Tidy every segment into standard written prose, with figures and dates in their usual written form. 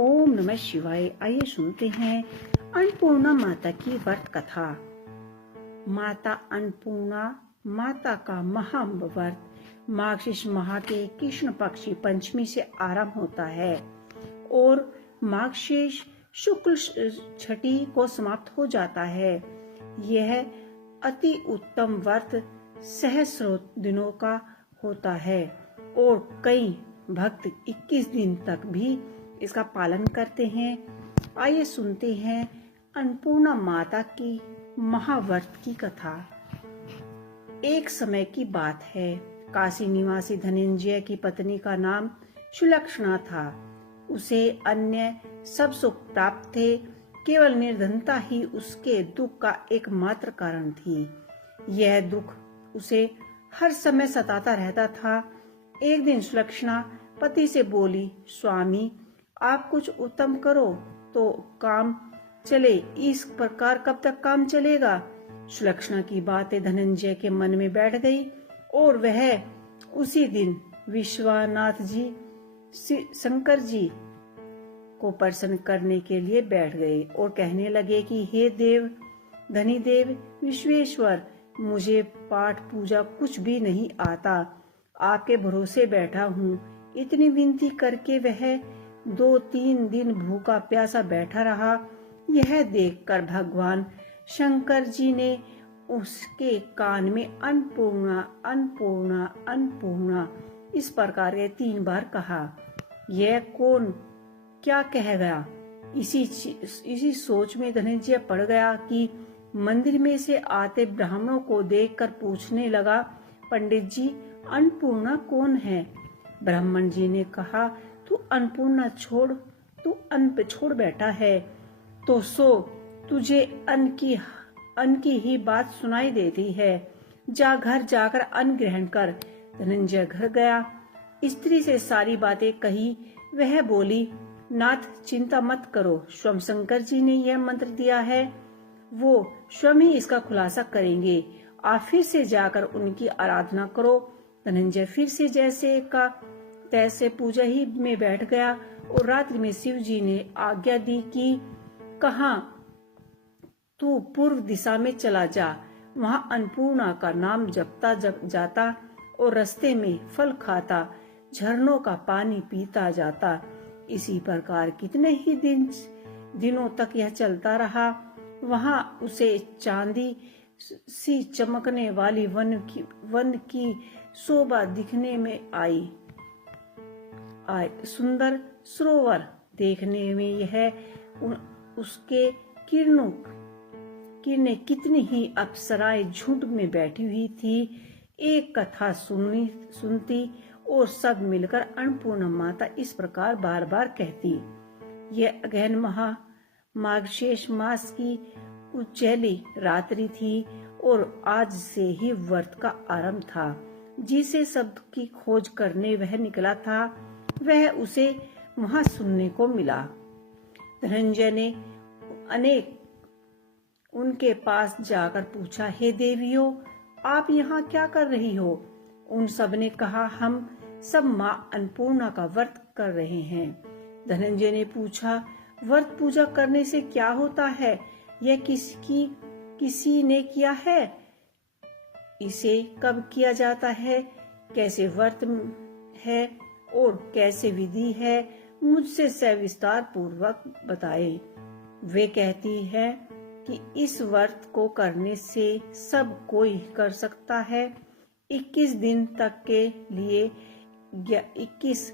ओम नमः शिवाय। आइए सुनते हैं अन्नपूर्णा माता की व्रत कथा। माता अन्नपूर्णा माता का महाव्रत मार्गशीर्ष माह के कृष्ण पक्षी पंचमी से आरंभ होता है और मार्गशीर्ष शुक्ल छठी को समाप्त हो जाता है। यह अति उत्तम व्रत सहस्रों दिनों का होता है और कई भक्त 21 दिन तक भी इसका पालन करते हैं। आइए सुनते हैं अन्नपूर्णा माता की महाव्रत की कथा। एक समय की बात है, काशी निवासी धनंजय की पत्नी का नाम सुलक्षणा था। उसे अन्य सब सुख प्राप्त थे, केवल निर्धनता ही उसके दुख का एकमात्र कारण थी। यह दुख उसे हर समय सताता रहता था। एक दिन सुलक्षणा पति से बोली, स्वामी आप कुछ उत्तम करो तो काम चले, इस प्रकार कब तक काम चलेगा। सुलक्षणा की बातें धनंजय के मन में बैठ गई और वह उसी दिन विश्वनाथ जी शंकर जी को प्रसन्न करने के लिए बैठ गए और कहने लगे कि हे देव, धनी देव विश्वेश्वर, मुझे पाठ पूजा कुछ भी नहीं आता, आपके भरोसे बैठा हूँ। इतनी विनती करके वह 2-3 दिन भूखा प्यासा बैठा रहा। यह देखकर भगवान शंकर जी ने उसके कान में अन्नपूर्णा अन्नपूर्णा अन्नपूर्णा इस प्रकार के 3 बार कहा। यह कौन क्या कह गया? इसी सोच में धनंजय पड़ गया कि मंदिर में से आते ब्राह्मणों को देखकर पूछने लगा, पंडित जी अन्नपूर्णा कौन है? ब्राह्मण जी ने कहा, तू अन्नपूर्णा छोड़, तू अन्न पे छोड़ बैठा है तो सो तुझे अन्न की ही बात सुनाई देती है। जा घर जाकर अन्न ग्रहण कर। धनंजय घर गया, स्त्री से सारी बातें कही। वह बोली, नाथ चिंता मत करो, स्वयं शंकर जी ने यह मंत्र दिया है, वो स्वयं ही इसका खुलासा करेंगे। आप फिर से जाकर उनकी आराधना करो। धनंजय फिर से जैसे का तैसे पूजा ही में बैठ गया और रात्रि में शिव जी ने आज्ञा दी कि कहा तू पूर्व दिशा में चला जा, वहाँ अन्नपूर्णा का नाम जपता जाता और रास्ते में फल खाता, झरनों का पानी पीता जाता। इसी प्रकार कितने ही दिनों तक यह चलता रहा। वहाँ उसे चांदी सी चमकने वाली वन की शोभा दिखने में आई। सुंदर सरोवर देखने में यह उसके किरणें कितनी ही अप्सराएं झुंड में बैठी हुई थी। एक कथा सुनती और सब मिलकर अन्नपूर्णा माता इस प्रकार बार बार कहती। यह अगहन मार्गशीर्ष मास की उज्जैली रात्रि थी और आज से ही व्रत का आरंभ था। जिसे शब्द की खोज करने वह निकला था, वह उसे वहां सुनने को मिला। धनंजय ने उनके पास जाकर पूछा, हे देवियों, आप यहाँ क्या कर रही हो? उन सब ने कहा, हम सब माँ अन्नपूर्णा का व्रत कर रहे हैं। धनंजय ने पूछा, व्रत पूजा करने से क्या होता है? यह किसी ने किया है? इसे कब किया जाता है? कैसे व्रत है और कैसे विधि है? मुझसे सविस्तार पूर्वक बताए। वे कहती है कि इस व्रत को करने से सब कोई कर सकता है। 21 दिन तक के लिए 21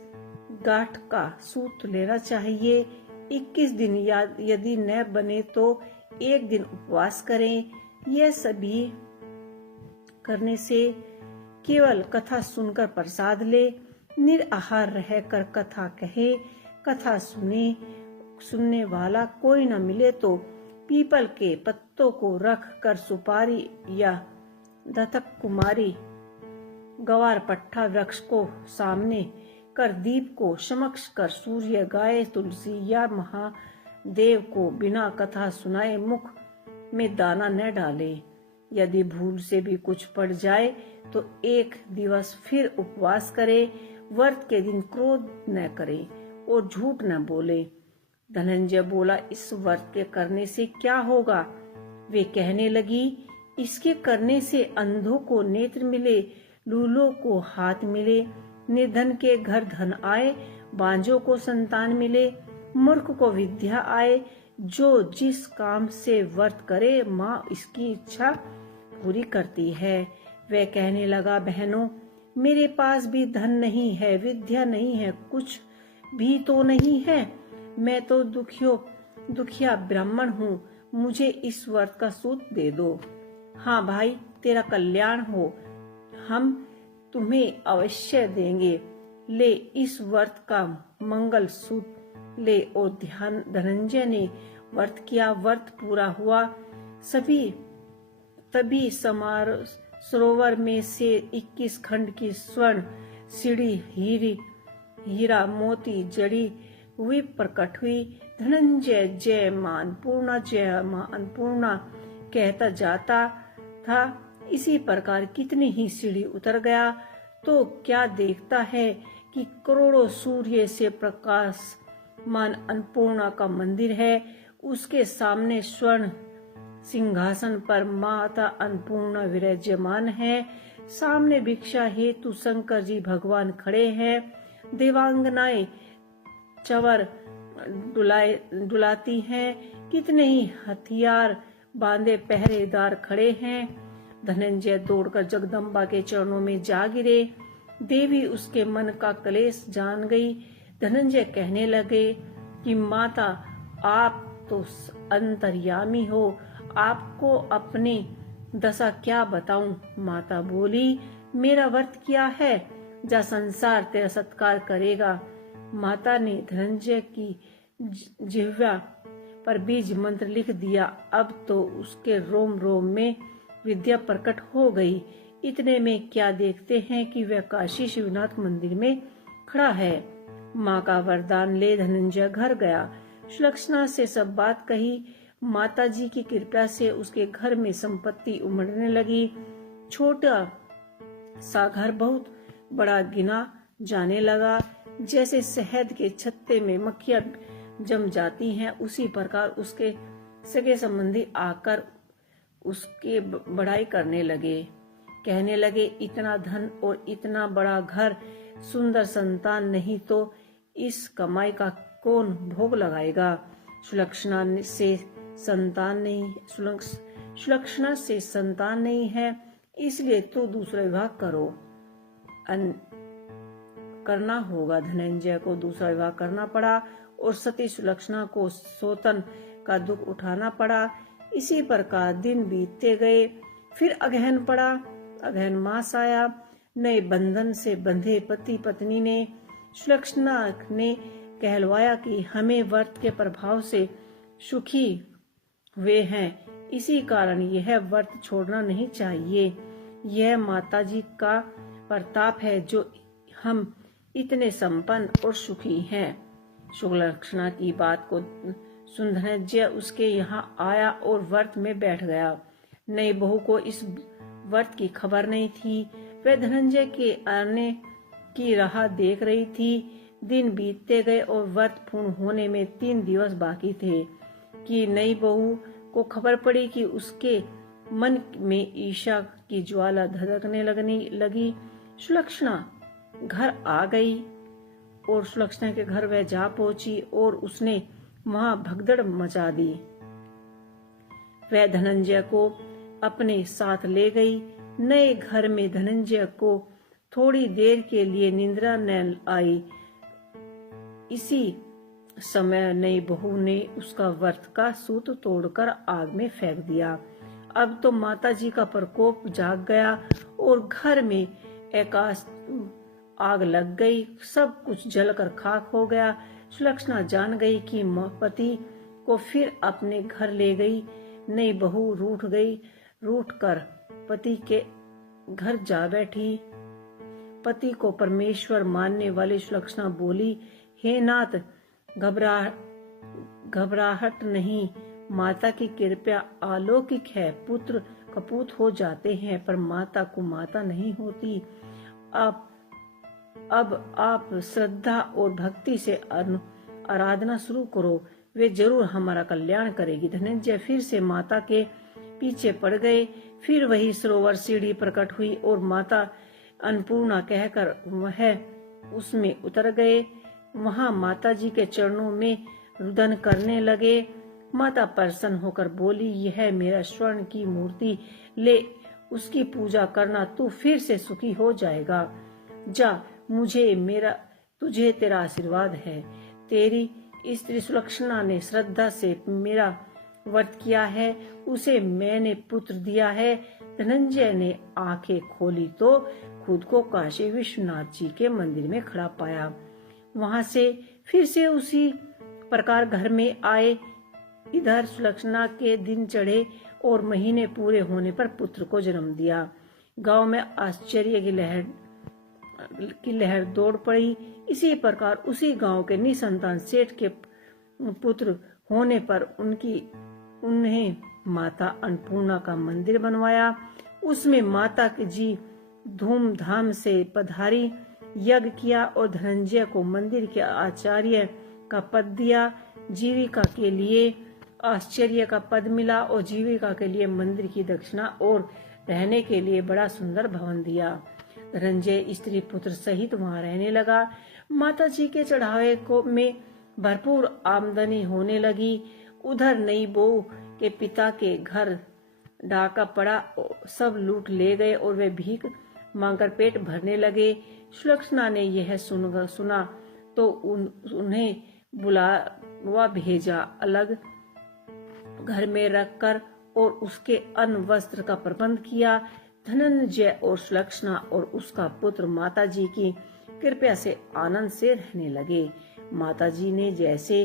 गांठ का सूत्र लेना चाहिए। 21 दिन यदि न बने तो 1 दिन उपवास करें। यह सभी करने से केवल कथा सुनकर प्रसाद ले, निराहार रहकर कथा कहे। कथा सुनने वाला कोई न मिले तो पीपल के पत्तों को रख कर सुपारी या दत्तक कुमारी गवार पट्टा वृक्ष को सामने कर दीप को समक्ष कर सूर्य गाय तुलसी या महादेव को बिना कथा सुनाए मुख में दाना न डाले। यदि भूल से भी कुछ पड़ जाए तो 1 दिवस फिर उपवास करे। व्रत के दिन क्रोध न करे और झूठ न बोले। धनंजय बोला, इस व्रत के करने से क्या होगा? वे कहने लगी, इसके करने से अंधों को नेत्र मिले, लूलों को हाथ मिले, निर्धन के घर धन आए, बांझों को संतान मिले, मूर्ख को विद्या आए। जो जिस काम से व्रत करे माँ इसकी इच्छा पूरी करती है। वह कहने लगा, बहनों, मेरे पास भी धन नहीं है, विद्या नहीं है, कुछ भी तो नहीं है। मैं तो दुखिया ब्राह्मण हूँ, मुझे इस व्रत का सूत दे दो। हाँ भाई, तेरा कल्याण हो, हम तुम्हें अवश्य देंगे। ले इस व्रत का मंगल सूत ले। और ध्यान धनंजय ने व्रत किया। व्रत पूरा हुआ। तभी सरोवर में से 21 खंड की स्वर्ण सीढ़ी हीरा मोती जड़ी हुई प्रकट हुई। धनंजय जय मां अन्नपूर्णा, जय मां अन्नपूर्णा कहता जाता था। इसी प्रकार कितनी ही सीढ़ी उतर गया तो क्या देखता है कि करोड़ों सूर्य से प्रकाशमान अन्नपूर्णा का मंदिर है। उसके सामने स्वर्ण सिंहासन पर माता अन्नपूर्णा विराजमान है। सामने भिक्षा हेतु शंकर जी भगवान खड़े हैं। देवांगनाएं चवर डुलाती हैं। कितने ही हथियार बांधे पहरेदार खड़े हैं। धनंजय दौड़कर जगदम्बा के चरणों में जा गिरे। देवी उसके मन का क्लेश जान गई। धनंजय कहने लगे कि माता, आप तो अंतर्यामी हो, आपको अपनी दशा क्या बताऊं। माता बोली, मेरा व्रत किया है, जा संसार तेरा सत्कार करेगा। माता ने धनंजय की जिह्वा पर बीज मंत्र लिख दिया। अब तो उसके रोम रोम में विद्या प्रकट हो गई। इतने में क्या देखते हैं कि वह काशी शिवनाथ मंदिर में खड़ा है। माँ का वरदान ले धनंजय घर गया। सुलक्षणा से सब बात कही। माता जी की कृपा से उसके घर में संपत्ति उमड़ने लगी। छोटा सा घर बहुत बड़ा गिना जाने लगा। जैसे शहद के छत्ते में मक्खियां जम जाती हैं, उसी प्रकार उसके सगे संबंधी आकर उसकी बड़ाई करने लगे। कहने लगे, इतना धन और इतना बड़ा घर, सुंदर संतान नहीं तो इस कमाई का कौन भोग लगाएगा। सुलक्षणा से संतान नहीं है, इसलिए तो दूसरा विवाह करना होगा। धनंजय को दूसरा विवाह करना पड़ा और सती सुलक्षणा को सौतन का दुख उठाना पड़ा। इसी प्रकार दिन बीतते गए। फिर अगहन पड़ा। अगहन मास आया। नए बंधन से बंधे पति पत्नी ने सुलक्षणा ने कहलवाया कि हमें व्रत के प्रभाव से सुखी हुए हैं, इसी कारण यह व्रत छोड़ना नहीं चाहिए। यह माताजी का प्रताप है जो हम इतने संपन्न और सुखी हैं। सुलक्षणा की बात को सुन धनंजय उसके यहाँ आया और व्रत में बैठ गया। नई बहू को इस व्रत की खबर नहीं थी। वह धनंजय के आने की राह देख रही थी। दिन बीतते गए और व्रत पूर्ण होने में 3 दिवस बाकी थे कि नई बहू को खबर पड़ी कि उसके मन में ईर्ष्या की ज्वाला धधकने लगी। सुलक्षणा घर आ गई और सुलक्षणा के घर वह जा पहुंची और उसने वहां भगदड़ मचा दी। वह धनंजय को अपने साथ ले गई। नए घर में धनंजय को थोड़ी देर के लिए निद्रा न आई। इसी समय नई बहू ने उसका व्रत का सूत तोड़कर आग में फेंक दिया। अब तो माताजी का प्रकोप जाग गया और घर में एकाएक आग लग गई। सब कुछ जलकर खाक हो गया। सुलक्षणा जान गई कि पति को फिर अपने घर ले गई। नई बहू रूठकर पति के घर जा बैठी। पति को परमेश्वर मानने वाली सुलक्षणा बोली, हे नाथ, घबराहट नहीं, माता की कृपा अलौकिक है। पुत्र कपूत हो जाते हैं पर माता को माता नहीं होती। अब आप श्रद्धा और भक्ति से आराधना शुरू करो। वे जरूर हमारा कल्याण करेगी। धनंजय फिर से माता के पीछे पड़ गए। फिर वही सरोवर सीढ़ी प्रकट हुई और माता अन्नपूर्णा कहकर वह उसमें उतर गए। वहां माता जी के चरणों में रुदन करने लगे। माता प्रसन्न होकर बोली, यह मेरा स्वर्ण की मूर्ति ले, उसकी पूजा करना, तू फिर से सुखी हो जाएगा। जा, तुझे तेरा आशीर्वाद है। तेरी स्त्री सुलक्षणा ने श्रद्धा से मेरा व्रत किया है, उसे मैंने पुत्र दिया है। धनंजय ने आंखें खोली तो खुद को काशी विश्वनाथ जी के मंदिर में खड़ा पाया। वहां से फिर से उसी प्रकार घर में आए। इधर सुलक्षणा के दिन चढ़े और महीने पूरे होने पर पुत्र को जन्म दिया। गांव में आश्चर्य की लहर दौड़ पड़ी। इसी प्रकार उसी गांव के निसंतान सेठ के पुत्र होने पर उन्हें माता अन्नपूर्णा का मंदिर बनवाया। उसमें माता जी धूमधाम से पधारी, यज्ञ किया और धनंजय को मंदिर के आचार्य का पद दिया। जीविका के लिए आश्चर्य का पद मिला और जीविका के लिए मंदिर की दक्षिणा और रहने के लिए बड़ा सुंदर भवन दिया। धनंजय स्त्री पुत्र सहित वहां रहने लगा। माता जी के चढ़ावे में भरपूर आमदनी होने लगी। उधर नई बहू के पिता के घर डाका पड़ा, सब लूट ले गए और वे भीख मांगकर पेट भरने लगे। सुलक्षणा ने यह सुना तो उन्हें बुलावा भेजा, अलग घर में रखकर और उसके अन्न वस्त्र का प्रबंध किया। धनंजय और सुलक्षणा और उसका पुत्र माता जी की कृपया से आनंद से रहने लगे। माता जी ने जैसे